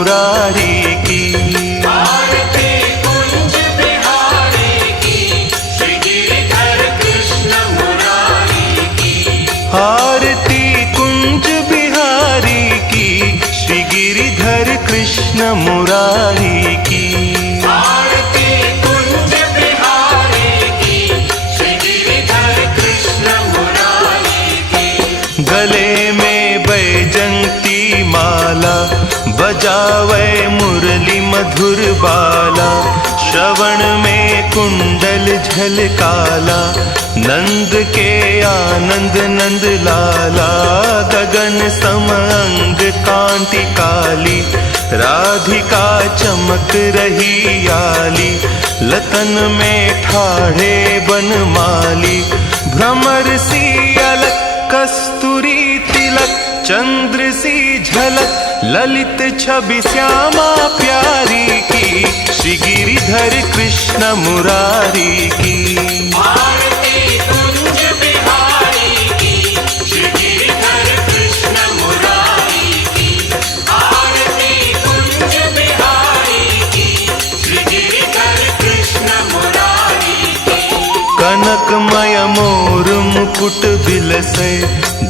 मुरारी की। आरती कुंज बिहारी की, श्री गिरिधर कृष्ण मुरारी की। आरती कुंज बिहारी की, श्री गिरिधर कृष्ण मुरारी की। आरती कुंज बिहारी की, श्री गिरिधर कृष्ण मुरारी की। गले में बैजंती माला, बजावे मुरली मधुर बाला। श्रवण में कुंडल झलकाला, नंद के आनंद नंद लाला। गगन सम अंग कांति काली, राधिका चमक रही आली। लतन में ठाढ़े बनमाली, भ्रमर सी अलक कस्तूरी तिलक। चंद्र सी झलक ललित छवि श्यामा प्यारी की, श्री गिरिधर कृष्ण मुरारी की। आरती कुंज बिहारी की, श्री गिरिधर कृष्ण मुरारी की। आरती कुंज बिहारी की, श्री गिरिधर कृष्ण मुरारी की। कनकमय मोर मुकुट बिलसे,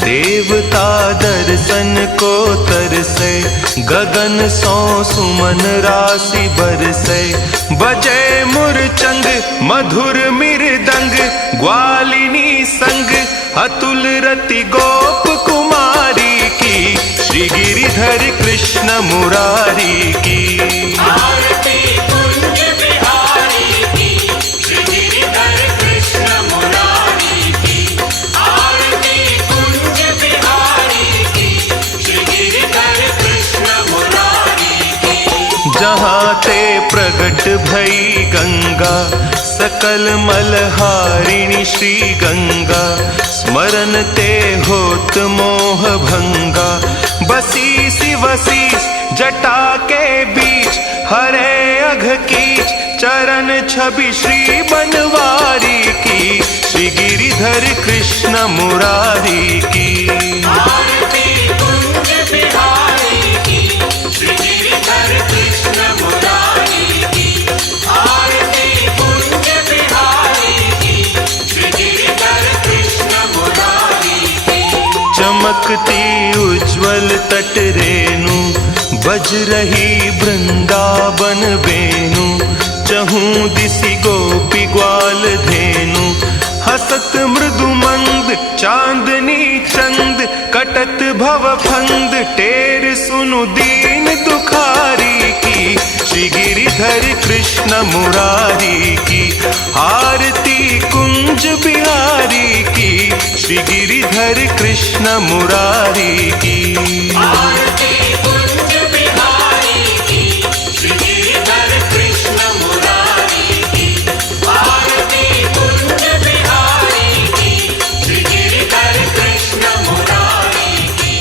देवता दर्शन को तरसे। गगन सो सुमन राशि बरसे, बजे मुरचंग मधुर मृदंग। ग्वालिनी संग अतुल रति गोप कुमारी की, श्री गिरिधर कृष्ण मुरारी की। आरती कुंज बिहारी की, श्री गिरिधर कृष्ण मुरारी की। आरती कुंज बिहारी की, श्री गिरिधर कृष्ण मुरारी की। जहाँ ते प्रगट भई गंगा, सकल मलहारिणी श्री गंगा। स्मरण ते होत मोह भंगा, बसीस वसीस जटा के बीच। हरे अघ कीच चरण छवि श्री बनवारी की, श्री गिरिधर कृष्ण मुरारी की। आरती कुंज बिहारी की, श्री गिरिधर कृष्ण मुरारी की। आरती कुंज बिहारी की, श्री गिरिधर कृष्ण मुरारी की। चमकती उज्ज्वल तट रेणु, बज रही वृंदावन वेणु। चहूं दिसि गोपी ग्वाल धेनु, हसत मृदु मंद चांदनी चंद। कटत भव फंद टेर सुनु दीन दुखारी की, श्री गिरिधर कृष्ण मुरारी की। आरती कुंज बिहारी की, श्री गिरिधर कृष्ण मुरारी की। आरती कुंज बिहारी की, श्री गिरिधर कृष्ण मुरारी की। आरती कुंज बिहारी की, श्री गिरिधर कृष्ण मुरारी की।